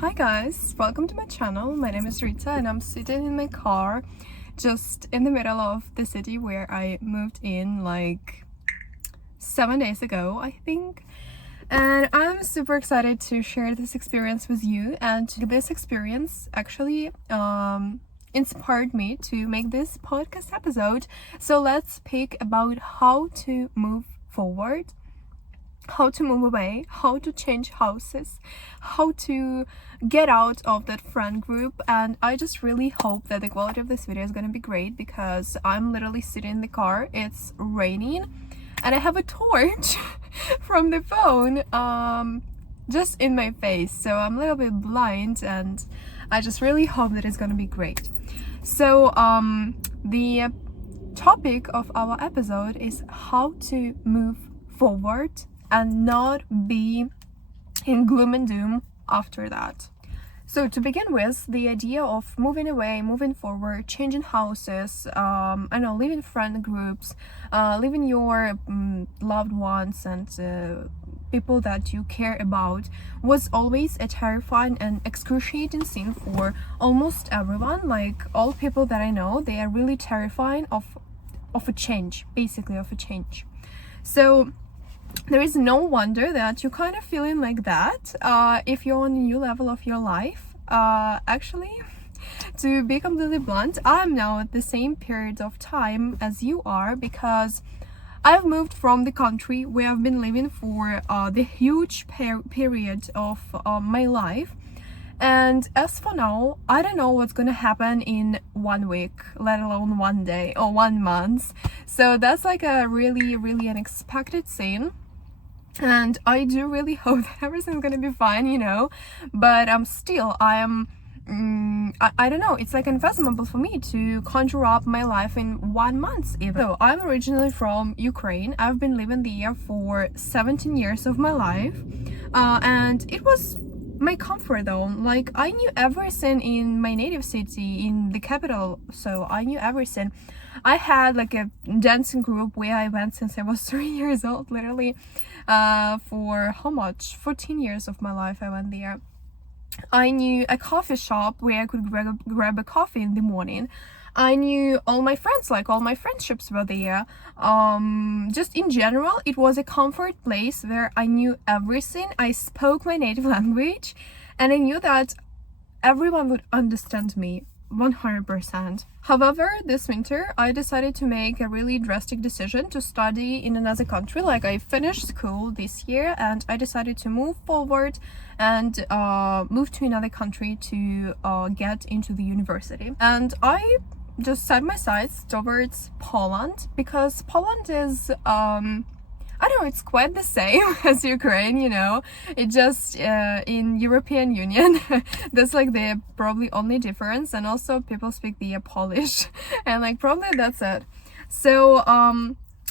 Hi guys, welcome to my channel. My name is Rita and I'm sitting in my car just in the middle of the city where I moved in like 7 days ago, I think. And I'm super excited to share this experience with you, and this experience actually inspired me to make this podcast episode. So let's speak about how to move forward, how to move away, how to change houses, how to get out of that friend group. And I just really hope that the quality of this video is gonna be great because I'm literally sitting in the car, it's raining, and I have a torch from the phone just in my face, so I'm a little bit blind, and I just really hope that it's gonna be great. So the topic of our episode is how to move forward and not be in gloom and doom after that. So to begin with, the idea of moving away, moving forward, changing houses, leaving friend groups, leaving your loved ones and people that you care about was always a terrifying and excruciating scene for almost everyone. Like all people that I know, they are really terrifying of a change, basically of a change. So there is no wonder that you're kind of feeling like that if you're on a new level of your life. Actually, to be completely blunt, I'm now at the same period of time as you are, because I've moved from the country where I've been living for the huge period of my life. And as for now, I don't know what's gonna happen in 1 week, let alone 1 day or 1 month. So that's like a really, really unexpected scene. And I do really hope that everything's gonna be fine, but I don't know, it's like unfathomable for me to conjure up my life in 1 month even. So I'm originally from Ukraine. I've been living there for 17 years of my life, and it was my comfort zone. Like I knew everything in my native city, in the capital, so I knew everything. I had like a dancing group where I went since I was 3 years old, literally. For how much? 14 years of my life I went there. I knew a coffee shop where I could grab a coffee in the morning. I knew all my friends, like all my friendships were there. Just in general, it was a comfort place where I knew everything. I spoke my native language, and I knew that everyone would understand me 100%. However, this winter I decided to make a really drastic decision to study in another country. Like I finished school this year and I decided to move forward and move to another country to get into the university. And I just set my sights towards Poland, because Poland is I don't know, it's quite the same as Ukraine, it just in European Union. That's like the probably only difference, and also people speak the Polish and like probably that's it. So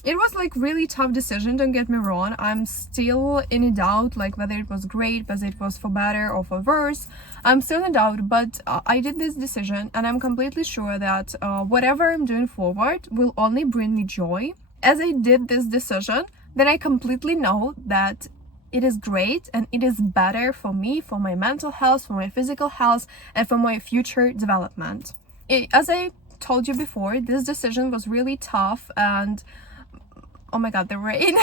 it was like really tough decision, don't get me wrong. I'm still in a doubt, like whether it was great, whether it was for better or for worse. I'm still in doubt, but I did this decision, and I'm completely sure that whatever I'm doing forward will only bring me joy. As I did this decision, then I completely know that it is great and it is better for me, for my mental health, for my physical health, and for my future development. As I told you before, this decision was really tough, and oh my god, the rain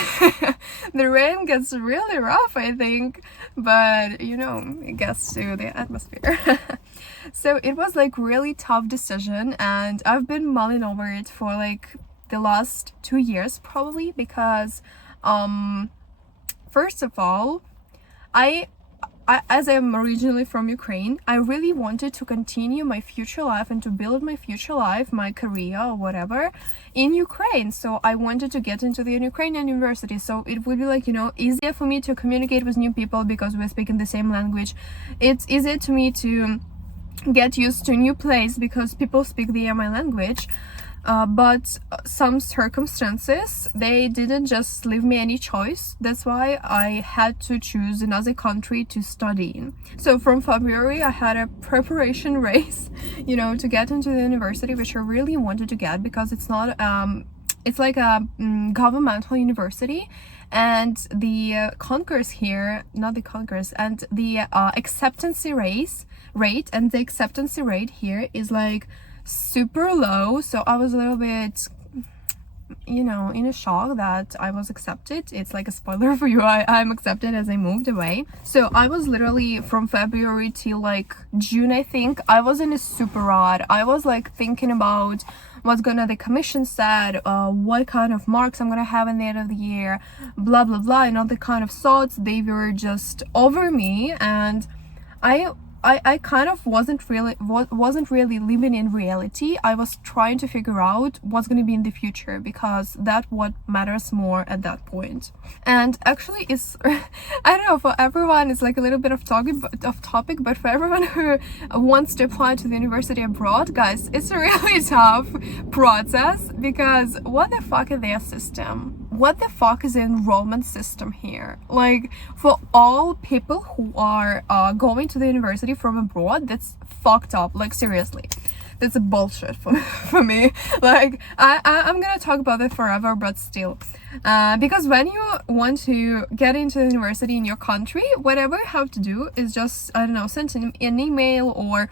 the rain gets really rough, I think, but it gets to the atmosphere. So it was like really tough decision, and I've been mulling over it for like the last 2 years probably, because first of all, I as I'm originally from Ukraine, I really wanted to continue my future life and to build my future life, my career or whatever, in Ukraine. So I wanted to get into the Ukrainian university, so it would be like, easier for me to communicate with new people because we're speaking the same language. It's easier to me to get used to a new place because people speak my language. But some circumstances, they didn't just leave me any choice. That's why I had to choose another country to study in. So from February, I had a preparation race, to get into the university, which I really wanted to get, because it's not it's like a governmental university, and the concourse here, not the concourse, and the acceptance rate and the acceptance rate here is like super low. So I was a little bit, you know, in a shock that I was accepted. It's like a spoiler for you. I'm accepted as I moved away. So I was literally from February till like June, I think. I was in a super rut. I was like thinking about what's gonna the commission said, what kind of marks I'm gonna have in the end of the year, blah blah blah, and all the kind of thoughts, they were just over me. And I kind of wasn't really living in reality. I was trying to figure out what's going to be in the future, because that's what matters more at that point. And actually, it's I don't know, for everyone it's like a little bit of topic, but for everyone who wants to apply to the university abroad, guys, it's a really tough process, because what the fuck is their system? What the fuck is the enrollment system here? Like, for all people who are going to the university from abroad, that's fucked up. Like, seriously, that's a bullshit for me. Like, I'm gonna talk about it forever, but still, because when you want to get into the university in your country, whatever you have to do is just, I don't know, send an email or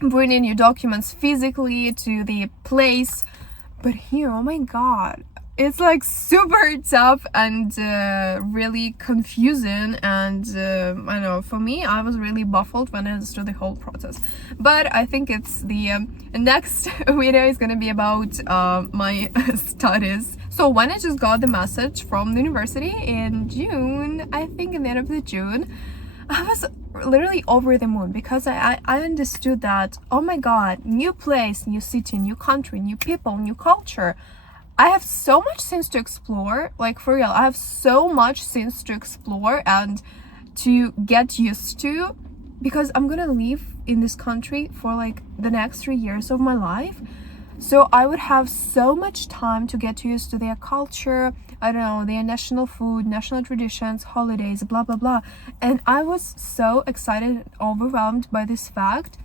bring in your documents physically to the place. But here, oh my god, it's like super tough and really confusing, and I don't know, for me, I was really baffled when I understood the whole process. But I think it's the next video is gonna be about my studies. So when I just got the message from the university in June, I think in the end of the June, I was literally over the moon, because I understood that, oh my god, new place, new city, new country, new people, new culture. I have so much things to explore, like for real, I have so much things to explore and to get used to, because I'm gonna live in this country for like the next 3 years of my life. So I would have so much time to get used to their culture, I don't know, their national food, national traditions, holidays, blah blah blah. And I was so excited and overwhelmed by this fact.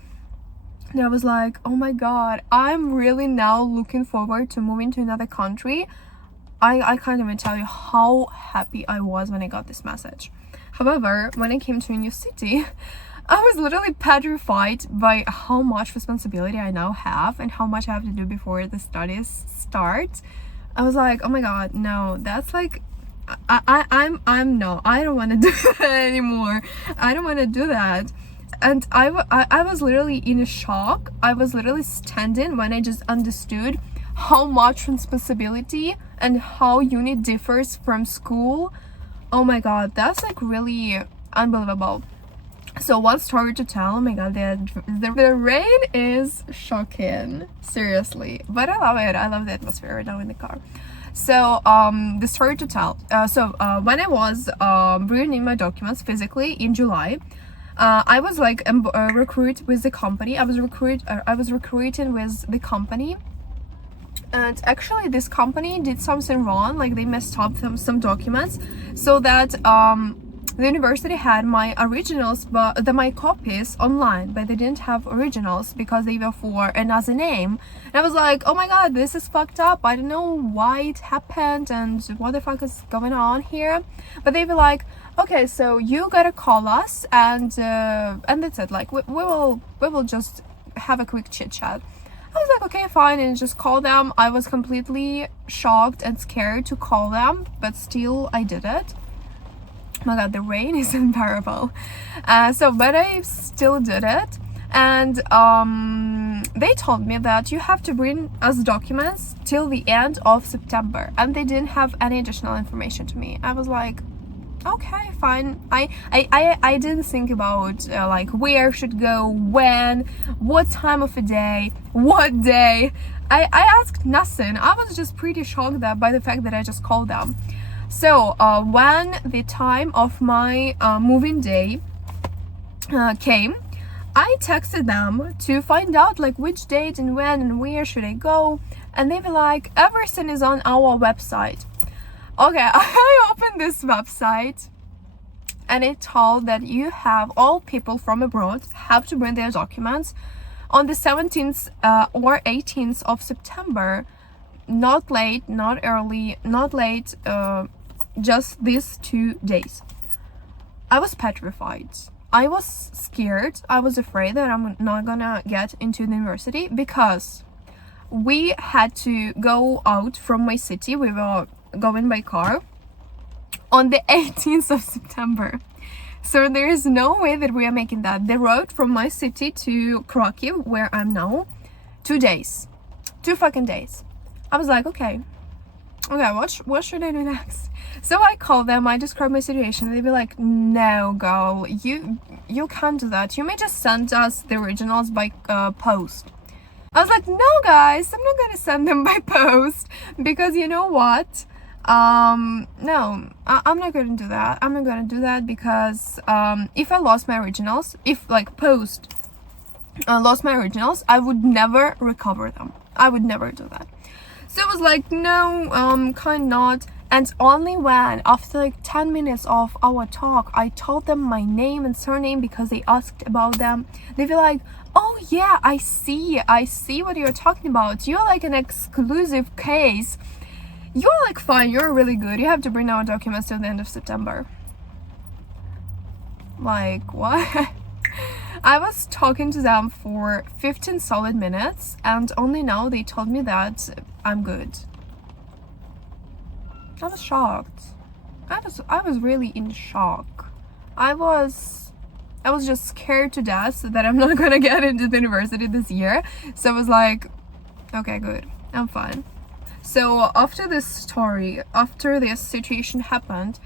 And I was like, oh my god, I'm really now looking forward to moving to another country. I can't even tell you how happy I was when I got this message. However, when I came to a new city, I was literally petrified by how much responsibility I now have and how much I have to do before the studies start. I was like, oh my god, no, that's like, I'm no, I don't want to do that anymore. I don't want to do that. And I was literally in a shock. I was literally standing when I just understood how much responsibility and how uni differs from school. Oh my god, that's like really unbelievable. So one story to tell, oh my god, the rain is shocking, seriously. But I love it, I love the atmosphere right now in the car. So the story to tell, when I was bringing in my documents physically in July, I was like recruited with the company. I was recruiting with the company, and actually this company did something wrong. Like, they messed up some documents, so that the university had my originals, but my copies online, but they didn't have originals because they were for another name. And I was like, oh my god, this is fucked up. I don't know why it happened and what the fuck is going on here. But they were like, okay, so you gotta call us, and that's it. Like, we will just have a quick chit chat. I was like, okay, fine, and just call them. I was completely shocked and scared to call them, but still I did it. Oh my god, the rain is unbearable. But I still did it, and they told me that you have to bring us documents till the end of September, and they didn't have any additional information to me. I was like, okay, fine. I didn't think about like where should go, when, what time of the day, what day. I asked nothing. I was just pretty shocked by the fact that I just called them. So when the time of my moving day came, I texted them to find out like which date and when and where should I go, and they were like, everything is on our website. Okay, I opened this website, and it told that you have all people from abroad have to bring their documents on the 17th or 18th of September. not late, not early, not late, just these 2 days. I was petrified. I was scared. I was afraid that I'm not gonna get into the university because we had to go out from my city. We were going by car on the 18th of September. So there is no way that we are making that. The road from my city to Krakow, where I'm now, 2 days. 2 fucking days. I was like, okay, what should I do next? So I called them, I described my situation, they'd be like, no girl, you can't do that. You may just send us the originals by post. I was like, no guys, I'm not gonna send them by post, because you know what? No, I'm not gonna do that. I'm not gonna do that because if I lost my originals, if like post lost my originals, I would never recover them. I would never do that. So I was like, no, kind not. And only when, after like 10 minutes of our talk, I told them my name and surname because they asked about them. They were like, oh yeah, I see what you're talking about. You're like an exclusive case. You're like fine, you're really good. You have to bring our documents till the end of September. Like, what? I was talking to them for 15 solid minutes and only now they told me that I'm good. I was shocked. I was really in shock. I was just scared to death that I'm not gonna get into the university this year. So I was like, okay, good, I'm fine. So after this story, after this situation happened,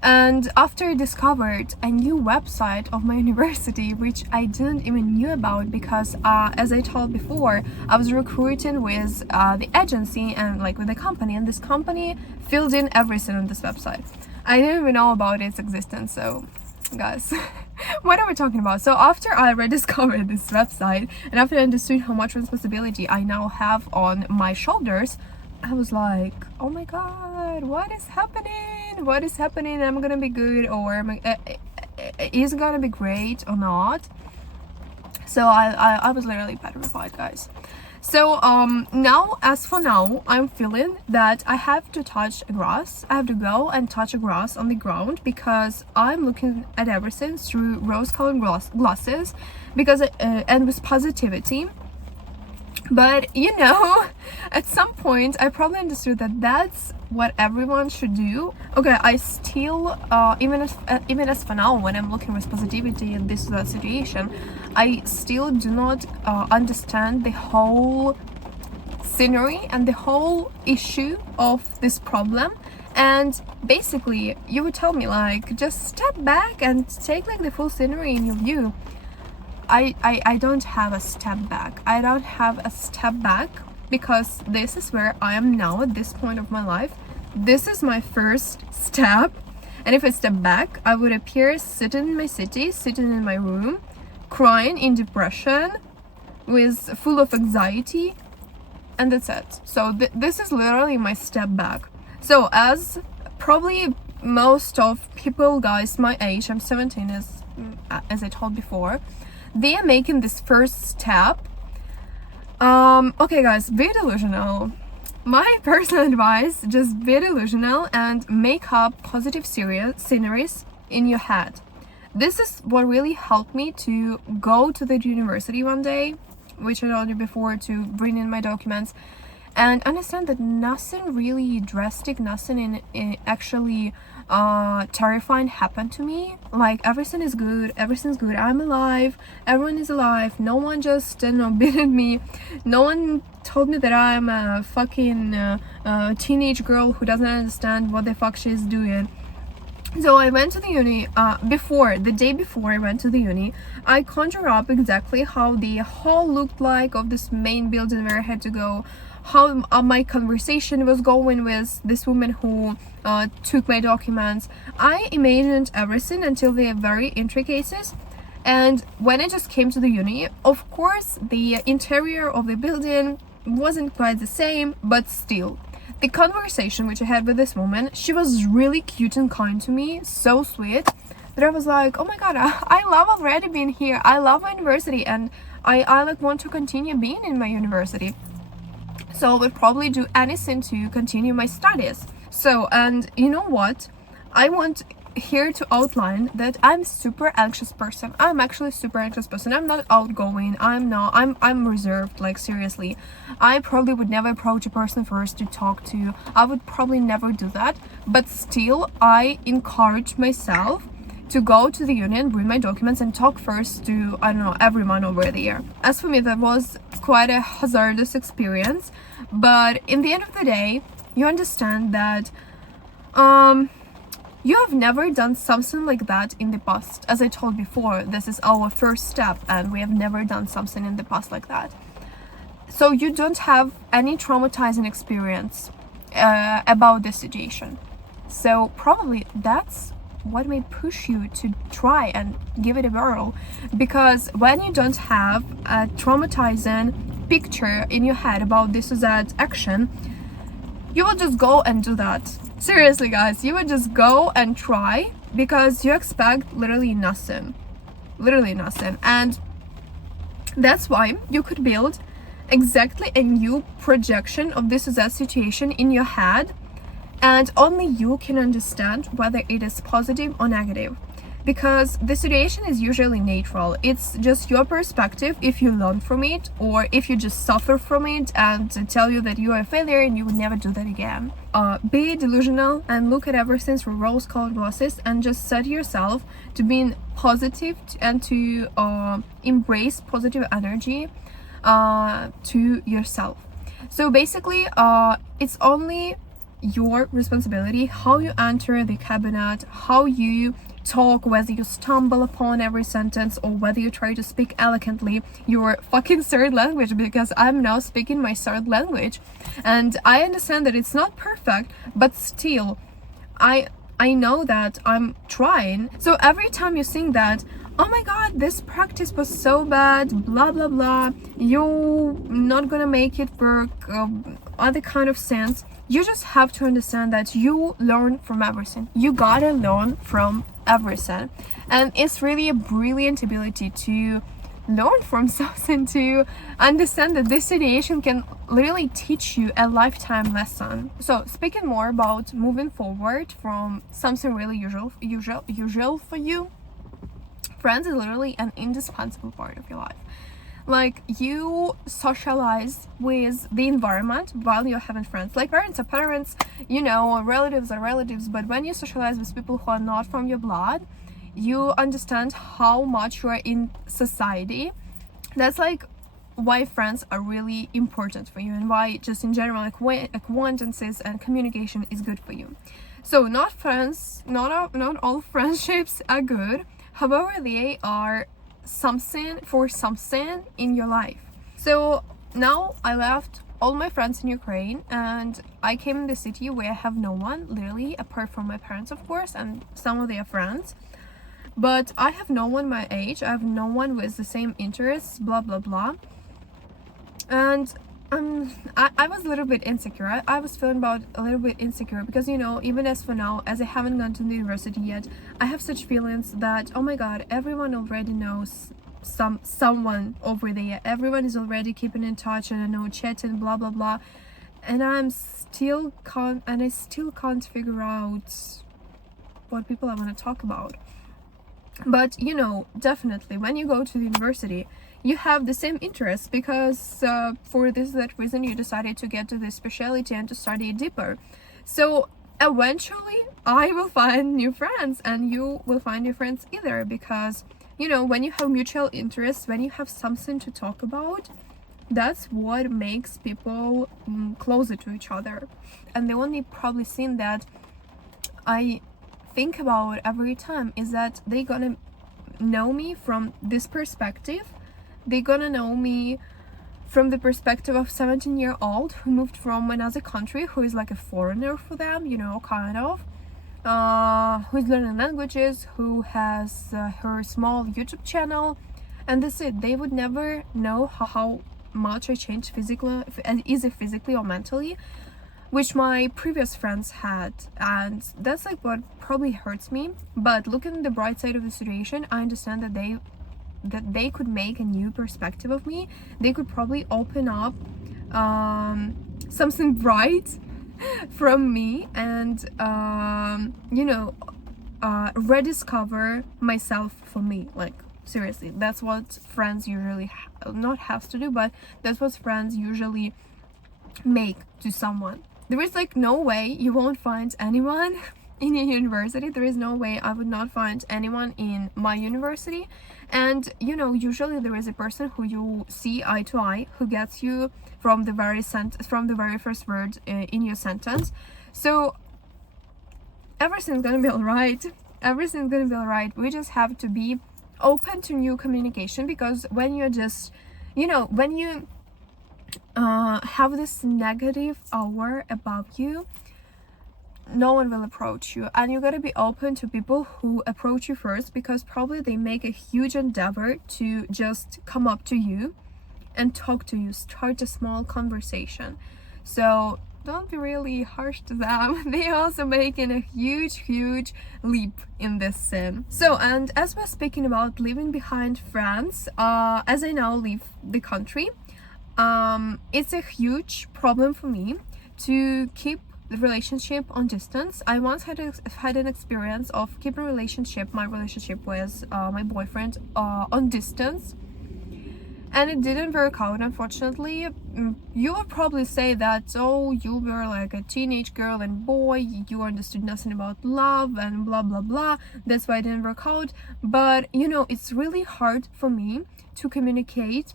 and after I discovered a new website of my university, which I didn't even knew about because as I told before, I was recruiting with the agency and like with the company, and this company filled in everything on this website. I didn't even know about its existence. So guys, what are we talking about? So after I rediscovered this website and after I understood how much responsibility I now have on my shoulders, I was like, oh my god, what is happening? What is happening? Am I gonna be good, or is it gonna be great or not? So I was literally petrified, guys. So now, as for now, I'm feeling that I have to touch grass. I have to go and touch grass on the ground because I'm looking at everything through rose-colored glasses, because and with positivity. But you know, at some point I probably understood that that's what everyone should do. Okay, I still even as for now, when I'm looking with positivity in this situation, I still do not understand the whole scenery and the whole issue of this problem. And basically you would tell me like, just step back and take like the full scenery in your view. I don't have a step back. I don't have a step back because this is where I am now at this point of my life. This is my first step. And if I step back, I would appear sitting in my city, sitting in my room, crying in depression, full of anxiety, and that's it. So this is literally my step back. So as probably most of people, guys my age, I'm 17 as I told before, they are making this first step. Okay guys, be delusional. My personal advice, just be delusional and make up positive sceneries in your head. This is what really helped me to go to the university one day, which I told you before, to bring in my documents and understand that nothing really drastic, nothing in actually terrifying happened to me. Like everything is good, everything's good, I'm alive, everyone is alive, no one just beaten me, no one told me that I'm a fucking teenage girl who doesn't understand what the fuck she's doing. So I went to the uni, the day before I went to the uni, I conjured up exactly how the hall looked like of this main building where I had to go, how my conversation was going with this woman who took my documents. I imagined everything until the very intricacies. And when I just came to the uni, of course, the interior of the building wasn't quite the same, but still. The conversation which I had with this woman, she was really cute and kind to me, so sweet, that I was like, oh my god, I love already being here. I love my university and I like want to continue being in my university. So I would probably do anything to continue my studies. So, and you know what? I want here to outline that I'm super anxious person. I'm actually super anxious person. I'm not outgoing. I'm reserved, like seriously. I probably would never approach a person first to talk to. I would probably never do that. But still, I encourage myself to go to the union, bring my documents, and talk first to, I don't know, everyone over there. As for me, that was quite a hazardous experience, but in the end of the day, you understand that you have never done something like that in the past. As I told before, this is our first step, and we have never done something in the past like that. So you don't have any traumatizing experience about this situation. So probably that's what may push you to try and give it a whirl, because when you don't have a traumatizing picture in your head about this or that action, you will just go and do that. Seriously guys, you would just go and try because you expect literally nothing, and that's why you could build exactly a new projection of this or that situation in your head, and only you can understand whether it is positive or negative, because the situation is usually neutral. It's just your perspective if you learn from it, or if you just suffer from it and tell you that you are a failure and you would never do that again. Be delusional and look at everything through rose-colored glasses, and just set yourself to being positive and to embrace positive energy to yourself. So basically, it's only your responsibility how you enter the cabinet, how you talk, whether you stumble upon every sentence or whether you try to speak elegantly your fucking third language, because I'm now speaking my third language and I understand that it's not perfect, but still I know that I'm trying. So every time you think that, oh my god, this practice was so bad, blah blah blah, you're not gonna make it work, other kind of sense, you just have to understand that you learn from everything. You gotta learn from everything, and it's really a brilliant ability to learn from something, to understand that this situation can literally teach you a lifetime lesson. So speaking more about moving forward from something really usual for you, friends is literally an indispensable part of your life. Like, you socialize with the environment while you're having friends. Like, parents are parents, you know, relatives are relatives, but when you socialize with people who are not from your blood, you understand how much you are in society. That's like why friends are really important for you, and why just in general acquaintances and communication is good for you. So not all friendships are good, however they are something in your life. So now I left all my friends in Ukraine and I came in the city where I have no one, literally, apart from my parents of course and some of their friends, but I have no one my age, I have no one with the same interests, blah blah blah. And I was a little bit insecure. I was feeling about a little bit insecure because, you know, even as for now, as I haven't gone to the university yet, I have such feelings that, oh my god, everyone already knows someone over there. Everyone is already keeping in touch and I know chatting, blah blah blah. And I still can't figure out what people I want to talk about. But you know, definitely when you go to the university, you have the same interests because for that reason you decided to get to this specialty and to study deeper. So eventually I will find new friends and you will find new friends either, because, you know, when you have mutual interests, when you have something to talk about, that's what makes people closer to each other. And the only probably thing that I think about every time is that they're gonna know me from this perspective. They're gonna know me from the perspective of 17-year-old who moved from another country, who is like a foreigner for them, you know, kind of, who's learning languages, who has her small YouTube channel, and that's it. They would never know how much I changed physically, either physically or mentally, which my previous friends had, and that's like what probably hurts me. But looking at the bright side of the situation, I understand that they could make a new perspective of me. They could probably open up something bright from me, and rediscover myself for me. Like, seriously, that's what friends usually not have to do, but that's what friends usually make to someone. There is like no way you won't find anyone in your university. There is no way I would not find anyone in my university. And usually there is a person who you see eye to eye, who gets you from the very first word in your sentence. So everything's gonna be all right. Everything's gonna be all right. We just have to be open to new communication, because when you're just when you have this negative aura above you, no one will approach you, and you gotta be open to people who approach you first, because probably they make a huge endeavor to just come up to you and talk to you, start a small conversation. So don't be really harsh to them. They also making a huge leap in this sin. So, and as we're speaking about leaving behind friends, as I now leave the country, it's a huge problem for me to keep the relationship on distance. I once had an experience of keeping my relationship with my boyfriend on distance, and it didn't work out, unfortunately. You would probably say that, oh, you were like a teenage girl and boy, you understood nothing about love and blah blah blah, that's why it didn't work out. But it's really hard for me to communicate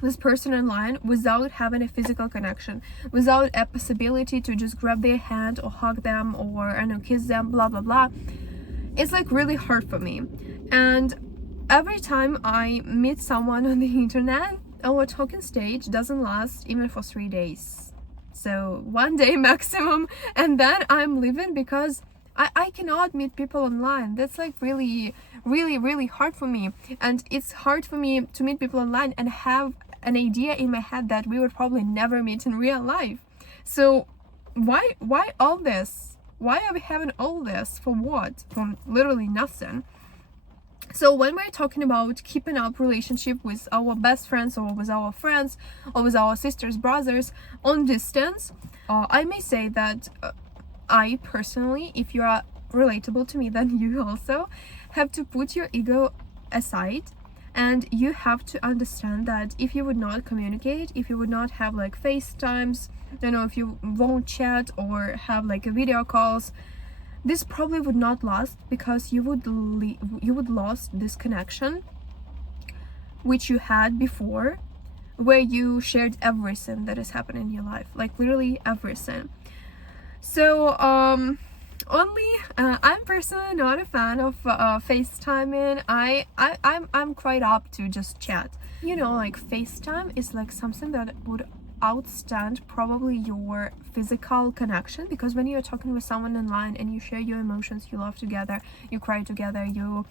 this person online without having a physical connection, without a possibility to just grab their hand or hug them or kiss them, blah blah blah. It's like really hard for me. And every time I meet someone on the internet, our talking stage doesn't last even for 3 days, so 1 day maximum, and then I'm leaving because I cannot meet people online. That's like really hard for me. And it's hard for me to meet people online and have an idea in my head that we would probably never meet in real life. So why all this? Why are we having all this? For what? For literally nothing. So when we're talking about keeping up relationship with our best friends, or with our friends, or with our sisters, brothers on distance, I may say that I personally, if you are relatable to me, then you also have to put your ego aside, and you have to understand that if you would not communicate, if you would not have like FaceTimes, if you won't chat or have like a video calls, this probably would not last, because you would lost this connection which you had before, where you shared everything that is happening in your life, like literally everything. So I'm personally not a fan of FaceTiming. I'm quite up to just chat. Like FaceTime is like something that would outstand probably your physical connection, because when you're talking with someone online and you share your emotions, you laugh together, you cry together, you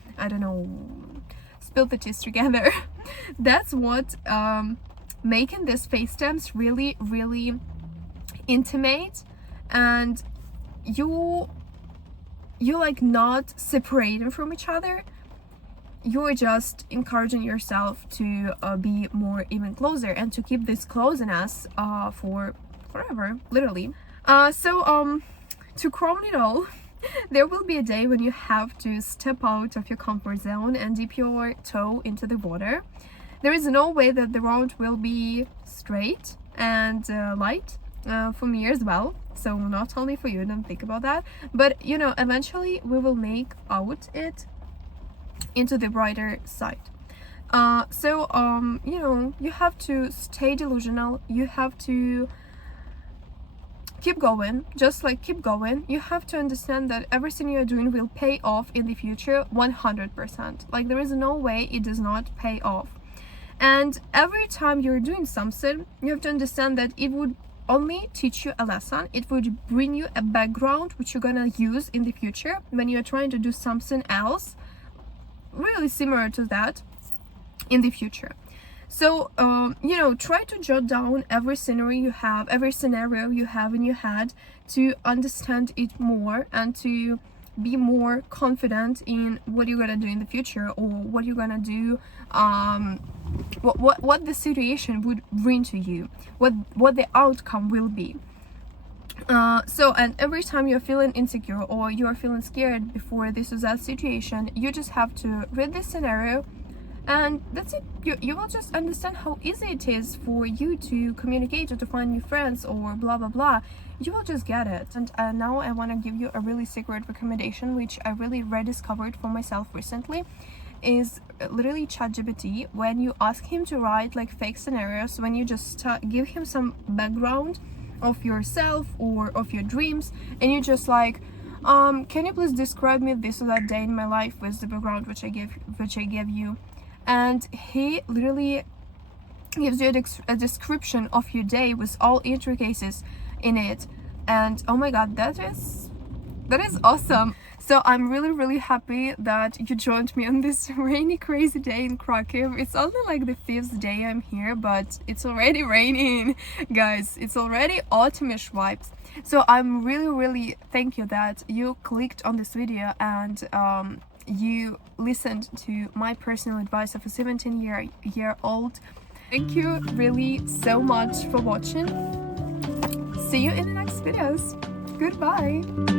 spill the teas together. That's what making this FaceTimes really intimate, and you like not separating from each other. You're just encouraging yourself to be more even closer, and to keep this closeness for forever, literally. To crown it all, there will be a day when you have to step out of your comfort zone and dip your toe into the water. There is no way that the road will be straight and light for me as well. So not only for you, don't think about that. But eventually we will make out it into the brighter side. You have to stay delusional. You have to keep going, just like keep going. You have to understand that everything you're doing will pay off in the future 100%. Like, there is no way it does not pay off. And every time you're doing something, you have to understand that it would only teach you a lesson. It would bring you a background which you're gonna use in the future when you're trying to do something else really similar to that in the future. So try to jot down every scenario you have in your head, to understand it more and to be more confident in what you're gonna do in the future, or what you're gonna do what the situation would bring to you, what the outcome will be. So, and every time you're feeling insecure or you're feeling scared before this or that situation, you just have to read this scenario, and that's it. You will just understand how easy it is for you to communicate or to find new friends or blah blah blah. You will just get it. And now I want to give you a really secret recommendation, which I really rediscovered for myself recently, is literally ChatGPT. When you ask him to write like fake scenarios, when you just give him some background of yourself or of your dreams, and you just like, can you please describe me this or that day in my life with the background which I gave you, and he literally gives you a description of your day with all intricacies in it. And oh my god, that is awesome. So I'm really happy that you joined me on this rainy crazy day in Krakow. It's only like the 5th day I'm here, but it's already raining, guys. It's already autumnish vibes. So I'm really thank you that you clicked on this video and you listened to my personal advice of a 17-year-old. Thank you really so much for watching. See you in the next videos. Goodbye.